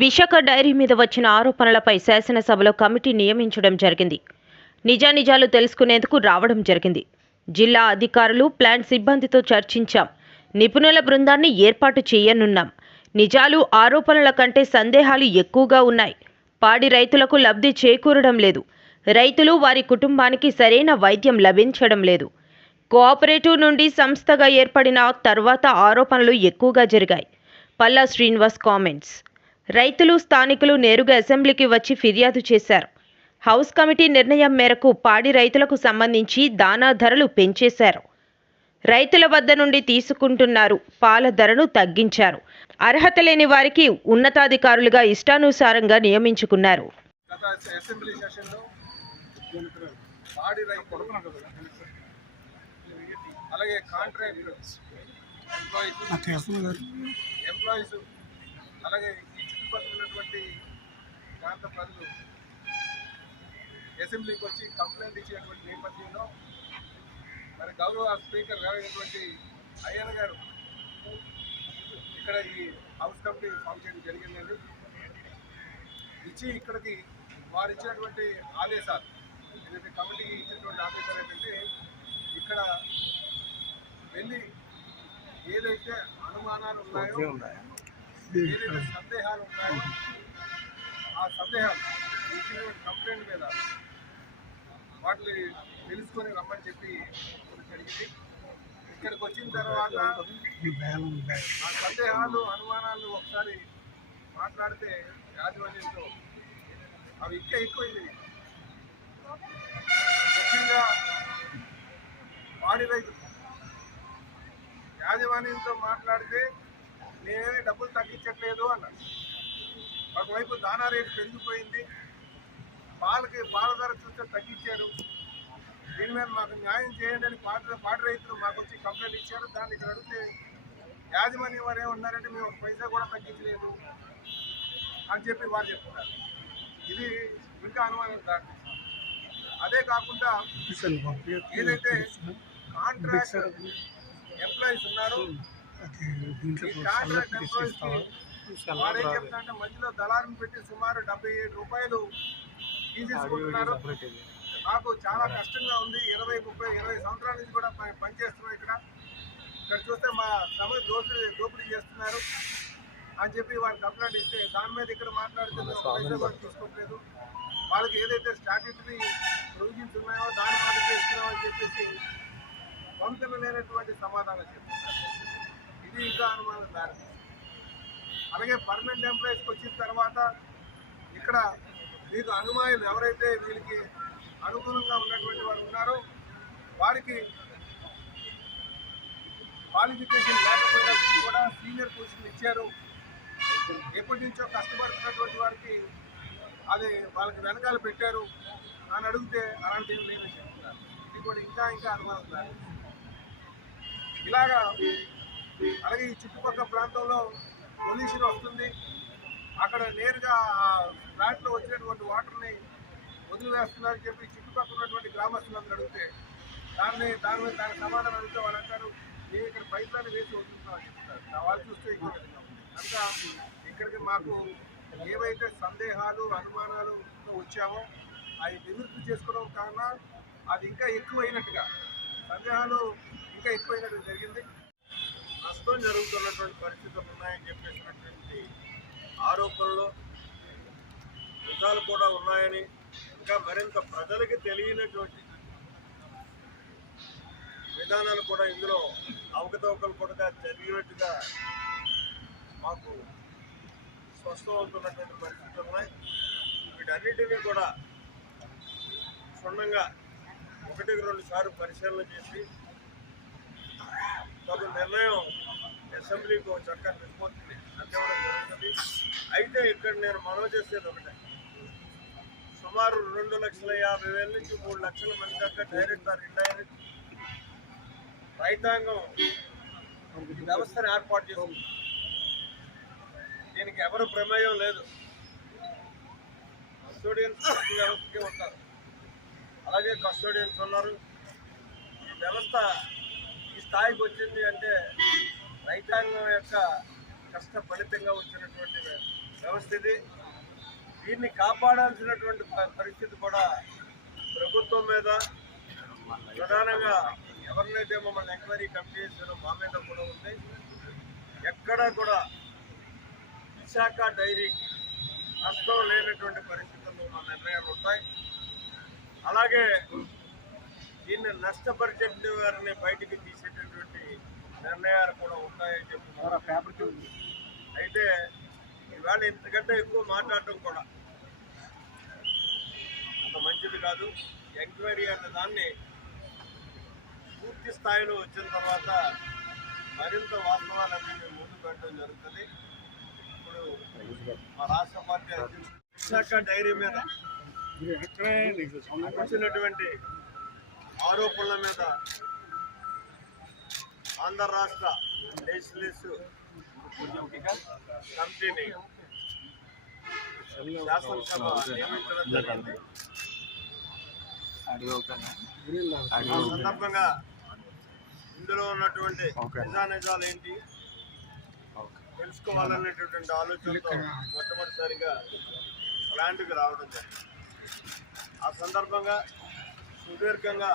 Visakha dairy మీద వచ్చిన ఆరోపణలపై శాసనసభలో కమిటీ నియమించడం జరిగింది. నిజానిజాలు తెలుసుకునేందుకు రావడం జరిగింది. జిల్లా అధికారులు ప్లాంట్ సిబ్బందితో చర్చించాం. నిపుణుల బృందాన్ని ఏర్పాటు చేయనున్నాం. నిజాలు ఆరోపణల కంటే సందేహాలు ఎక్కువగా ఉన్నాయి. పాడి రైతులకు లబ్ధి చేకూరడం లేదు. రైతులు వారి కుటుంబానికి సరైన వైద్యం లభించడం లేదు. కోఆపరేటివ్ నుండి సంస్థగా ఏర్పడిన తర్వాత ఆరోపణలు ఎక్కువగా జరిగాయి. పల్లా శ్రీనివాస్ కామెంట్స్. రైతులు స్థానికులు నేరుగా అసెంబ్లీకి వచ్చి ఫిర్యాదు చేశారు. హౌస్ కమిటీ నిర్ణయం మేరకు పాడి రైతులకు సంబంధించి దానా ధరలు పెంచేశారు. రైతుల వద్ద నుండి తీసుకుంటున్నారు పాల ధరను తగ్గించారు. అర్హత లేని వారికి ఉన్నతాధికారులుగా ఇష్టానుసారంగా నియమించుకున్నారు. గత అసెంబ్లీ సెషన్లో పాడి రైతు అలాగే కాంట్రాక్ట్ ఎంప్లాయీస్ ఎంప్లాయీస్ అలాగే ఈ ఉన్నటువంటి ప్రాంత ప్రజలు అసెంబ్లీకి వచ్చి కంప్లైంట్ ఇచ్చినటువంటి నేపథ్యంలో మరి గౌరవ స్పీకర్ గారైనటువంటి అయ్యన్న గారు ఇక్కడ ఈ హౌస్ కమిటీ ఫామ్ చేయడం జరిగిందండి. ఇచ్చి ఇక్కడికి వారు ఇచ్చినటువంటి ఆదేశాలు ఏదైతే కమిటీకి ఇచ్చినటువంటి ఆదేశాలు ఏంటంటే ఇక్కడ వెళ్ళి ఏదైతే అనుమానాలు ఉన్నాయో? ఏదైతే సందేహాలు ఉన్నాయో ఆ సందేహాలు ఇచ్చినటువంటి కంప్లైంట్ మీద వాటిని తెలుసుకొని రమ్మని చెప్పి జరిగింది. ఇక్కడికి వచ్చిన తర్వాత ఆ సందేహాలు అనుమానాలు ఒకసారి మాట్లాడితే యాజమాన్యంతో అవి ఇంకా ఎక్కువైంది. ముఖ్యంగా పాడి రైతు యాజమాన్యంతో మాట్లాడితే నేనేమి డబ్బులు తగ్గించట్లేదు అన్నాడు. ఒకవైపు దానా రేటు పెరిగిపోయింది. పాలకి పాల ధర చూస్తే తగ్గించారు. దీని మీద మాకు న్యాయం చేయండి అని పాట పాడి రైతులు మాకు వచ్చి కంప్లైంట్ ఇచ్చారు. దాన్ని ఇక్కడ అడిగితే యాజమాన్యం వారు ఏమన్నారంటే మేము ఒక పైసా కూడా తగ్గించలేదు అని చెప్పి వారు చెప్తున్నారు. ఇది ఇంకా అనుమానం దాటి అదే కాకుండా ఏదైతే కాంట్రాక్ట్ ఎంప్లాయీస్ ఉన్నారో మధ్యలో దళాలను పెట్టి సుమారు డెబ్బై ఏడు రూపాయలు మాకు చాలా కష్టంగా ఉంది. ఇరవై ముప్పై ఇరవై సంవత్సరాల నుంచి కూడా పని- పనిచేస్తున్నాం ఇక్కడ. ఇక్కడ చూస్తే మా శ్రమ దోపిడీ దోపిడీ చేస్తున్నారు అని చెప్పి వారు కంప్లైంట్ ఇస్తే దాని మీద ఇక్కడ మాట్లాడితే తీసుకోవట్లేదు వాళ్ళకి ఏదైతే స్టాట్యూటరీ ప్రొవిజన్స్ ఉన్నాయో దాని మాట చేస్తున్నాం అని చెప్పేసి వంతన లేనటువంటి సమాధానం చెప్తున్నారు ఇది ఇంకా అనుమానం దారి అలాగే పర్మనెంట్ ఎంప్లాయీస్కి వచ్చిన తర్వాత ఇక్కడ మీకు అనుమానులు ఎవరైతే వీళ్ళకి అనుగుణంగా ఉన్నటువంటి వారు ఉన్నారో వారికి క్వాలిఫికేషన్ లేకపోయినా కూడా సీనియర్ పొజిషన్ ఇచ్చారు. ఎప్పటి నుంచో కష్టపడుతున్నటువంటి వారికి అది వాళ్ళకి వెనకాల పెట్టారు అని అడిగితే అలాంటివి లేదని చెప్తున్నారు. ఇది కూడా ఇంకా ఇంకా అనుమానం ఇలాగా అలాగే ఈ చుట్టుపక్కల ప్రాంతంలో పొల్యూషన్ వస్తుంది. అక్కడ నేరుగా ఆ వచ్చినటువంటి వాటర్ని వదిలివేస్తున్నారని చెప్పి చుట్టుపక్కల ఉన్నటువంటి గ్రామస్తులందరూ అడిగితే దాన్ని దాని మీద దాని సమాధానం అడిగితే వాళ్ళు అంటారు మేము ఇక్కడ పైపులను వేసి వదులుతున్నామని చెప్తారు వాళ్ళు చూస్తే కనుక ఇక్కడికి మాకు ఏవైతే సందేహాలు అనుమానాలుతో వచ్చామో అవి నివృత్తి చేసుకోవడం కారణం అది ఇంకా ఎక్కువైనట్టుగా సందేహాలు ఇంకా ఎక్కువైనట్టు జరిగింది. నష్టం జరుగుతున్నటువంటి పరిస్థితులు ఉన్నాయని చెప్పేసినటువంటి ఆరోపణలు నిజాలు కూడా ఉన్నాయని ఇంకా మరింత ప్రజలకి తెలియనటువంటి విధానాలు కూడా ఇందులో అవకతవకలు కూడా జరిగినట్టుగా మాకు స్పష్టమవుతున్నటువంటి పరిస్థితులు ఉన్నాయి. వీటన్నిటినీ కూడా క్షుణ్ణంగా ఒకటికి రెండు సార్లు పరిశీలన చేసి తగు నిర్ణయం అసెంబ్లీకి ఒక చక్కని రిపోర్ట్ని అందివ్వడం జరుగుతుంది. అయితే ఇక్కడ నేను మనవి చేసేది ఒకటే. సుమారు రెండు లక్షల యాభై వేల నుంచి మూడు లక్షల మంది దాకా డైరెక్ట్ ఆర్ ఇండైరెక్ట్ రైతాంగం ఈ వ్యవస్థను ఏర్పాటు చేస్తుంది దీనికి ఎవరు ప్రమేయం లేదు. కస్టోడియన్స్ వ్యవస్థకే ఉంటారు. అలాగే కస్టోడియన్స్ ఉన్నారు. ఈ వ్యవస్థ స్థాయికి వచ్చింది అంటే రైతాంగం యొక్క కష్ట ఫలితంగా వచ్చినటువంటి వ్యవస్థ ఇది. దీన్ని కాపాడాల్సినటువంటి పరిస్థితి కూడా ప్రభుత్వం మీద. ప్రధానంగా ఎవరినైతే మమ్మల్ని ఎంక్వైరీ కమిటీ చేశారో మా మీద కూడా ఉంది. ఎక్కడా కూడా విశాఖ డైరీ నష్టం లేనటువంటి పరిస్థితుల్లో మా నిర్ణయాలు ఉంటాయి. అలాగే దీన్ని నష్టపరిచే వారిని బయటికి తీసేటటువంటి నిర్ణయాలు కూడా ఉంటాయని చెప్పి అయితే ఈవేళ ఇంతకంటే ఎక్కువ మాట్లాడటం కూడా అంత మంచిది కాదు. ఎంక్వైరీ అనే దాన్ని పూర్తి స్థాయిలో వచ్చిన తర్వాత మరింత వాస్తవాలన్నీ మేము ముందు పెట్టడం జరుగుతుంది. ఇప్పుడు మా రాష్ట్ర పార్టీ విశాఖ డైరీ మీద వచ్చినటువంటి ఆరోపణల మీద ఆంధ్ర రాష్ట్ర లెజిస్లేస్ కమిటీని శాసనసభ నియమించడం జరిగింది ఆ సందర్భంగా ఇందులో ఉన్నటువంటి నిజానిజాలు ఏంటి? తెలుసుకోవాలనేటటువంటి ఆలోచనతో మొట్టమొదటిసారిగా ప్లాంట్కి రావడం జరిగింది. ఆ సందర్భంగా సుదీర్ఘంగా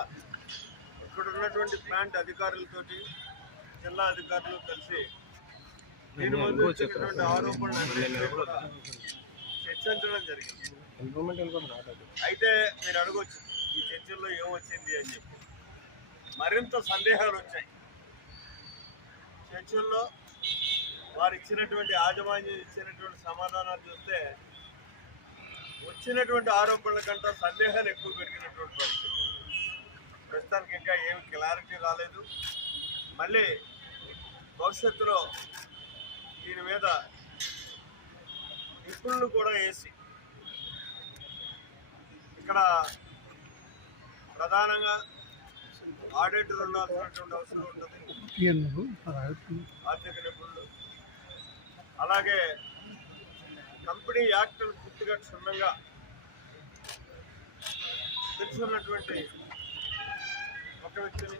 ఇక్కడ ఉన్నటువంటి ప్లాంట్ అధికారులతోటి జిల్లా అధికారులు కలిసి దీని ముందు వచ్చినటువంటి ఆరోపణలు చర్చించడం జరిగింది. అయితే మీరు అడగొచ్చు ఈ చర్చల్లో ఏమొచ్చింది అని చెప్పి. మరింత సందేహాలు వచ్చాయి. చర్చల్లో వారు ఇచ్చినటువంటి యాజమాన్యం ఇచ్చినటువంటి సమాధానాలు చూస్తే వచ్చినటువంటి ఆరోపణల కంటే సందేహాలు ఎక్కువ పెరిగినటువంటి పరిస్థితి. ప్రస్తుతానికి ఇంకా ఏమి క్లారిటీ రాలేదు. మళ్ళీ భవిష్యత్తులో దీని మీద నిపుణులు కూడా వేసి ఇక్కడ ప్రధానంగా ఆడిటర్ ఉండాల్సినటువంటి అవసరం ఉంటుంది. ఆర్థిక నిపుణులు. అలాగే కంపెనీ యాక్ట్ పూర్తిగా క్షుణ్ణంగా తెలుసున్నటువంటి ఒక వ్యక్తిని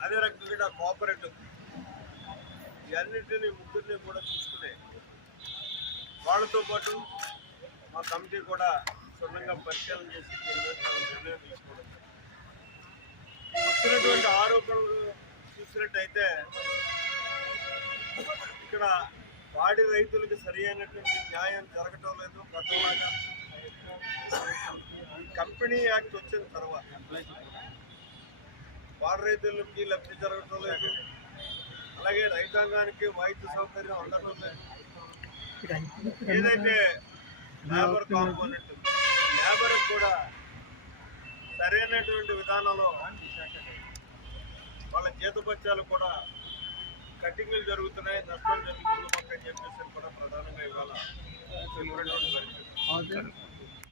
అదే రకంగా కోఆపరేటివ్ ఇవన్నిటిని ముగ్గురిని కూడా చూసుకునే వాళ్ళతో పాటు మా కమిటీ కూడా క్షుణ్ణంగా పరిశీలన చేసి దీని మీద నిర్ణయం తీసుకోవడం వచ్చినటువంటి ఆరోపణలు చూసినట్టయితే ఇక్కడ వాడి రైతులకు సరి అయినటువంటి న్యాయం జరగటం లేదు గతంలో కంపెనీ యాక్ట్ వచ్చిన తర్వాత వాడి రైతులకి లబ్ధి జరగటం లేదు. అలాగే రైతాంగానికి వైద్య సౌకర్యం ఉండటం లేదు. ఏదైతే లేబర్ కాంపోనెంట్ లేబర్ కూడా సరైనటువంటి విధానంలో వాళ్ళ జీతపత్యాలు కూడా కటింగ్లు జరుగుతున్నాయి నష్టం జరుగుతుంది అని చెప్పేసి కూడా ప్రధానంగా ఇవాళ పరిస్థితి.